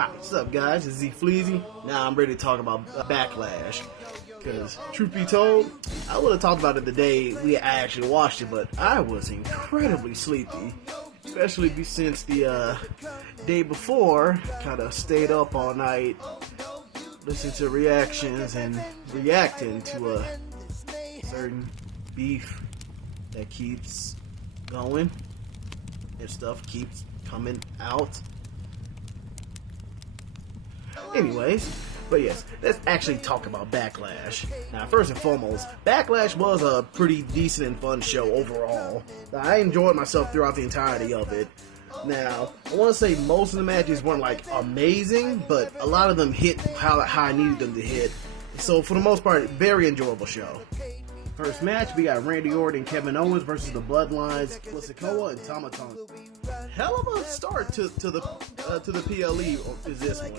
Hi, what's up guys, it's Z Fleazy. Now I'm ready to talk about Backlash. Because, truth be told, I would have talked about it the day I actually watched it, but I was incredibly sleepy. Especially since the day before, kind of stayed up all night, listening to reactions and reacting to a certain beef that keeps going and stuff keeps coming out. Anyways, but yes, let's actually talk about Backlash. Now, first and foremost, Backlash was a pretty decent and fun show overall. I enjoyed myself throughout the entirety of it. Now, I want to say most of the matches weren't like amazing, but a lot of them hit how I needed them to hit. So for the most part, very enjoyable show. First match, we got Randy Orton and Kevin Owens versus the Bloodlines, Sikoa and Tama Tonga. Hell of a start to the PLE is this one.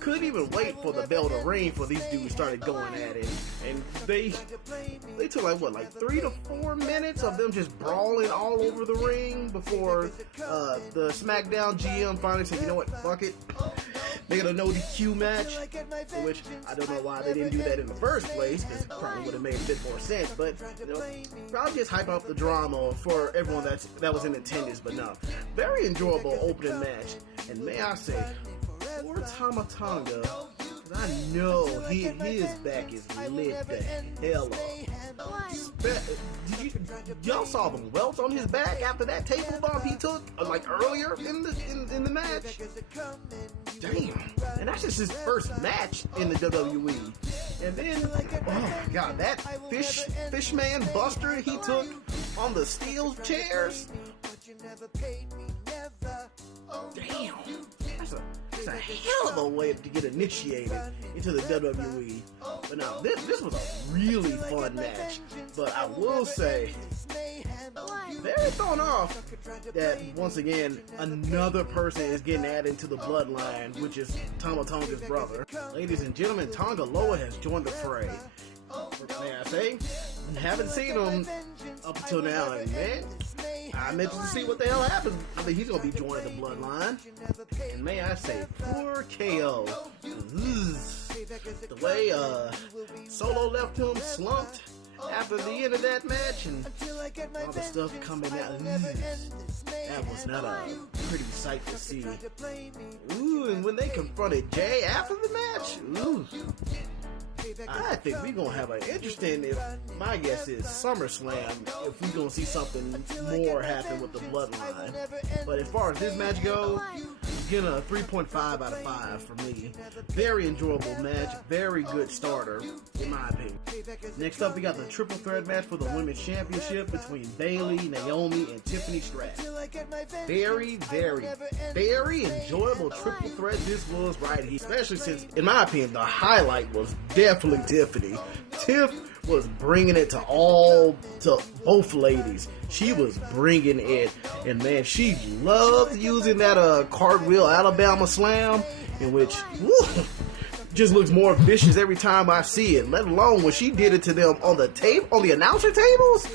Couldn't even wait for the bell to ring for these dudes started going at it, and they took like 3 to 4 minutes of them just brawling all over the ring before the SmackDown GM finally said, you know what, fuck it. They got a no DQ match, which I don't know why they didn't do that in the first place, because it probably would have made a bit more sense, but, you know, probably just hype up the drama for everyone that was in attendance, but no. Very enjoyable opening match, and may I say, poor Tama Tonga, I know his back is lit the hell up. Y'all saw the welts on his back after that table bump he took like earlier in the match. Damn, and that's just his first match in the WWE. And then, oh my god, that fishman buster he took on the steel chairs. Damn, that's a hell of a way to get initiated into the WWE. But now, this was a really fun match. But I will say, very thrown off that once again another person is getting added to the bloodline, which is Tama Tonga's brother. Ladies and gentlemen, Tonga Loa has joined the fray. May I say, haven't seen him up until now, and man, I'm interested to see what the hell happens. I think he's gonna be joining the bloodline. And may I say, poor KO. The way Solo left him slumped after the end of that match, and all the stuff coming out, that was not a pretty sight to see. Ooh, and when they confronted Jay after the match, ooh, I think we're going to have an interesting, my guess is SummerSlam, if we're going to see something more happen with the bloodline. But as far as this match goes, I'm getting a 3.5 out of 5 for me. Very enjoyable match, very good starter, in my opinion. Next up, we got the triple threat match for the Women's Championship between Bayley, Naomi, and Tiffany Stratton. Very, very, very enjoyable triple threat this was right here, especially since, in my opinion, the highlight was definitely Tiffany. Tiff was bringing it to both ladies. She was bringing it, and man, she loved using that cartwheel Alabama slam, in which just looks more vicious every time I see it. Let alone when she did it to them on the announcer tables.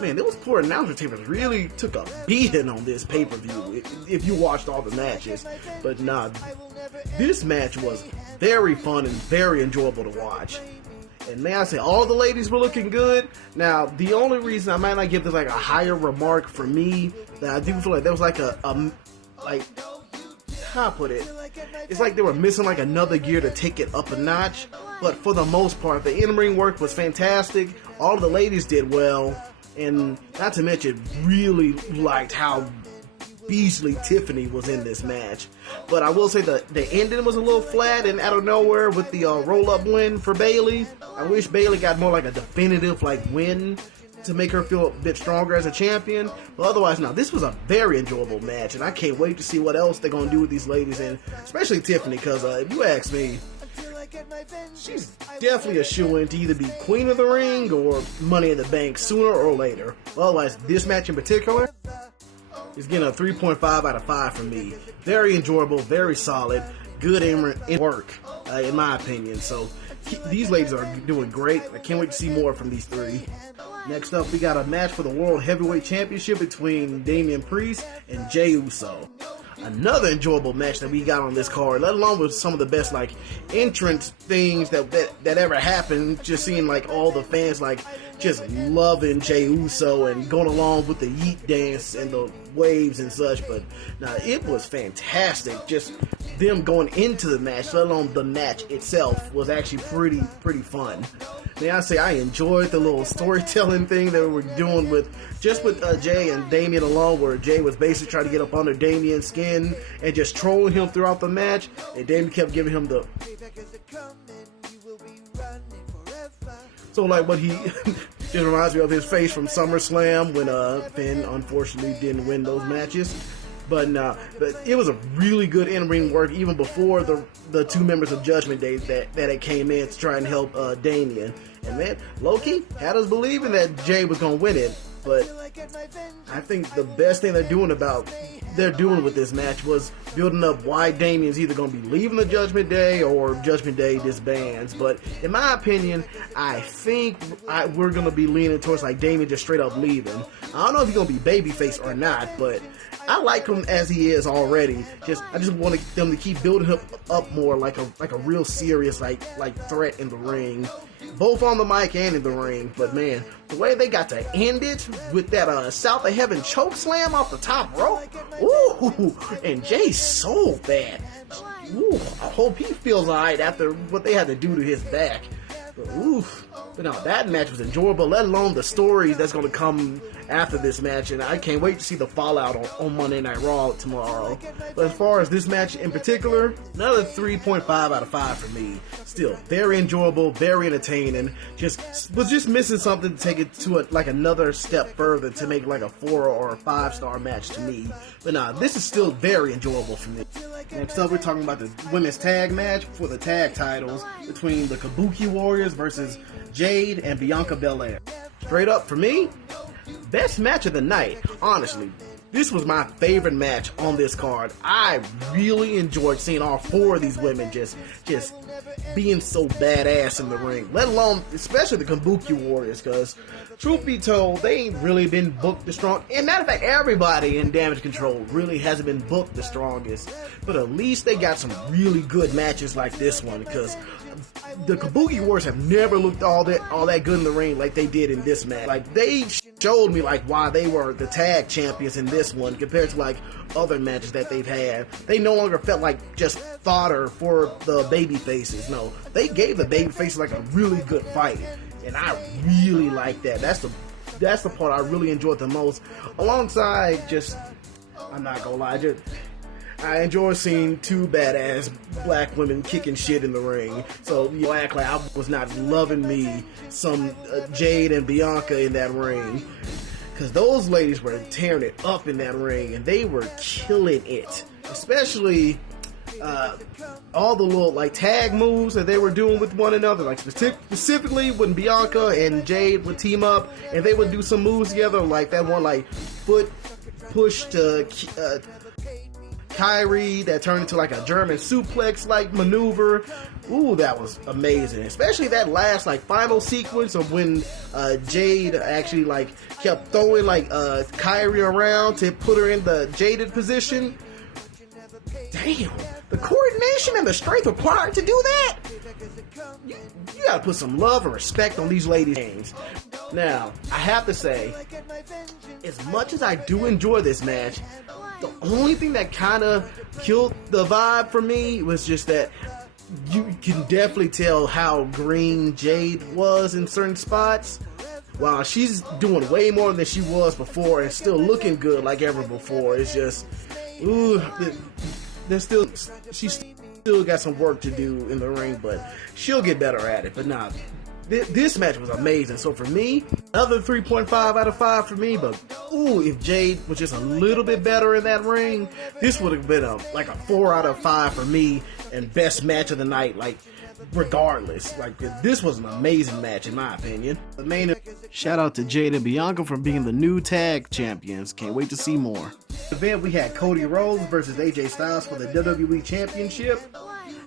Man, those poor announcer tables really took a beating on this pay-per-view if you watched all the matches. But nah, this match was very fun and very enjoyable to watch. And may I say, all the ladies were looking good. Now, the only reason I might not give this like a higher remark for me, that I do feel like there was like how I put it, it's like they were missing like another gear to take it up a notch. But for the most part, the in-ring work was fantastic. All of the ladies did well. And not to mention, really liked how beastly Tiffany was in this match. But I will say the ending was a little flat and out of nowhere with the roll-up win for Bayley. I wish Bayley got more like a definitive win to make her feel a bit stronger as a champion. But otherwise, no, this was a very enjoyable match, and I can't wait to see what else they're going to do with these ladies, and especially Tiffany, because if you ask me, she's definitely a shoo-in to either be Queen of the Ring or Money in the Bank sooner or later. Otherwise, this match in particular is getting a 3.5 out of 5 from me. Very enjoyable, very solid, good in work, in my opinion. So these ladies are doing great. I can't wait to see more from these three. Next up, we got a match for the World Heavyweight Championship between Damian Priest and Jey Uso. another enjoyable match that we got on this card, let alone with some of the best like entrance things that ever happened. Just seeing like all the fans like just loving Jey Uso and going along with the yeet dance and the waves and such. But now it was fantastic. Just them going into the match, let alone the match itself, was actually pretty fun. May I say I enjoyed the little storytelling thing that we were doing with Jay and Damian alone, where Jay was basically trying to get up under Damian's skin and just trolling him throughout the match, and Damian kept giving him the so like what he it reminds me of his face from SummerSlam when Finn unfortunately didn't win those matches. But it was a really good in-ring work even before the two members of Judgment Day that it came in to try and help Damian. And man, low-key had us believing that Jay was gonna win it. But I think the best thing they're doing with this match was building up why Damian's either going to be leaving the Judgment Day or Judgment Day disbands. But in my opinion, I think we're going to be leaning towards like Damian just straight up leaving. I don't know if he's going to be babyface or not, but I like him as he is already. I just want them to keep building him up more like a real serious like threat in the ring, both on the mic and in the ring. But man, the way they got to end it with that South of Heaven choke slam off the top rope, ooh, and Jay's so bad. Ooh, I hope he feels alright after what they had to do to his back. But no, that match was enjoyable, let alone the story that's going to come after this match, and I can't wait to see the fallout on Monday Night Raw tomorrow. But as far as this match in particular, another 3.5 out of 5 for me. Still very enjoyable, very entertaining. Was just missing something to take it to another step further to make like a 4 or a 5-star match to me. But nah, this is still very enjoyable for me. Next up, we're talking about the women's tag match for the tag titles between the Kabuki Warriors versus Jade and Bianca Belair. Straight up for me, best match of the night. Honestly, this was my favorite match on this card. I really enjoyed seeing all 4 of these women just being so badass in the ring, let alone especially the Kabuki Warriors, because truth be told, they ain't really been booked the strongest. And matter of fact, everybody in Damage Control really hasn't been booked the strongest, but at least they got some really good matches like this one, because the Kabuki Warriors have never looked all that good in the ring like they did in this match. Like, they showed me like why they were the tag champions in this one compared to like other matches that they've had. They no longer felt like just fodder for the baby faces. No, they gave the baby faces like a really good fight, and I really like that. That's the part I really enjoyed the most, alongside I'm not gonna lie, I enjoy seeing 2 badass black women kicking shit in the ring. So you act like I was not loving me some Jade and Bianca in that ring, because those ladies were tearing it up in that ring and they were killing it. Especially all the little like tag moves that they were doing with one another, like specifically when Bianca and Jade would team up and they would do some moves together, like that one like foot push to Kyrie that turned into like a German suplex like maneuver. Ooh, that was amazing. Especially that last like final sequence of when Jade actually like kept throwing like Kyrie around to put her in the jaded position. Damn, the coordination and the strength required to do that. You gotta put some love and respect on these ladies' names. Now, I have to say, as much as I do enjoy this match, the only thing that kind of killed the vibe for me was just that you can definitely tell how green Jade was in certain spots. While she's doing way more than she was before and still looking good like ever before, it's just, ooh, she's still got some work to do in the ring, but she'll get better at it. But nah, this match was amazing. So for me, another 3.5 out of 5 for me. But ooh, if Jade was just a little bit better in that ring, this would have been like a 4 out of 5 for me, and best match of the night, like regardless. Like, this was an amazing match in my opinion. The main shout out to Jade and Bianca for being the new tag champions. Can't wait to see more. Event, we had Cody Rhodes versus AJ Styles for the WWE Championship.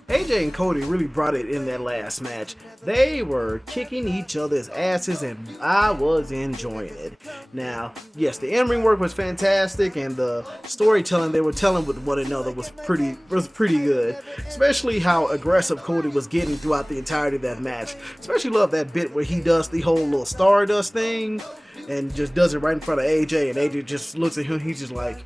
AJ and Cody really brought it in that last match. They were kicking each other's asses and I was enjoying it. Now, yes, the in-ring work was fantastic and the storytelling they were telling with one another was pretty good. Especially how aggressive Cody was getting throughout the entirety of that match. Especially love that bit where he does the whole little Stardust thing and just does it right in front of AJ, and AJ just looks at him, he's just like,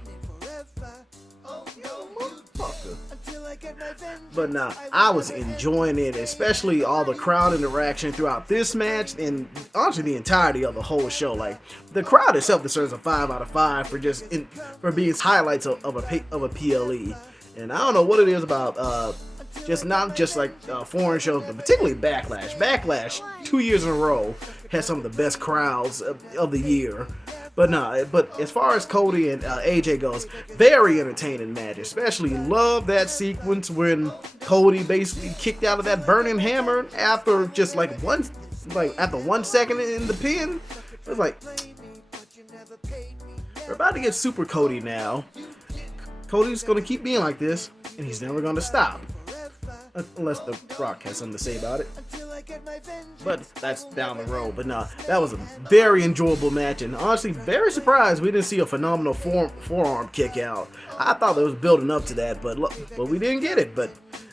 but nah, I was enjoying it, especially all the crowd interaction throughout this match and honestly the entirety of the whole show. Like, the crowd itself deserves a 5 out of 5 for being highlights of a PLE. And I don't know what it is about just not just like foreign shows, but particularly Backlash. Backlash 2 years in a row has some of the best crowds of the year. But as far as Cody and AJ goes, very entertaining match. Especially love that sequence when Cody basically kicked out of that burning hammer after just after 1 second in the pin. It was like, we're about to get Super Cody now. Cody's gonna keep being like this, and he's never gonna stop. Unless The Rock has something to say about it. But that's down the road. But nah, that was a very enjoyable match, and honestly, very surprised we didn't see a phenomenal forearm kick out. I thought it was building up to that, but we didn't get it. But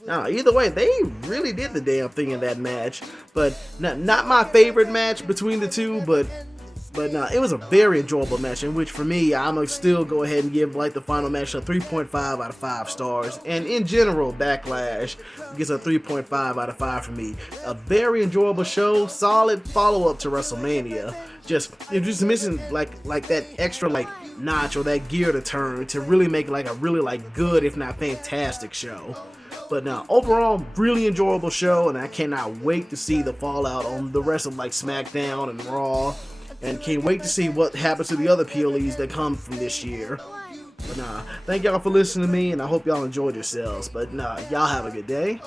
nah, either way, they really did the damn thing in that match. But not my favorite match between the two, but nah, it was a very enjoyable match, in which for me, I'm gonna still go ahead and give the final match a 3.5 out of 5 stars. And in general, Backlash gets a 3.5 out of 5 for me. A very enjoyable show, solid follow-up to WrestleMania. You're just missing like that extra notch or that gear to turn to really make a really good, if not fantastic, show. But now, overall, really enjoyable show, and I cannot wait to see the fallout on the rest of SmackDown and Raw. And can't wait to see what happens to the other PLEs that come from this year. But nah, thank y'all for listening to me, and I hope y'all enjoyed yourselves. But nah, y'all have a good day.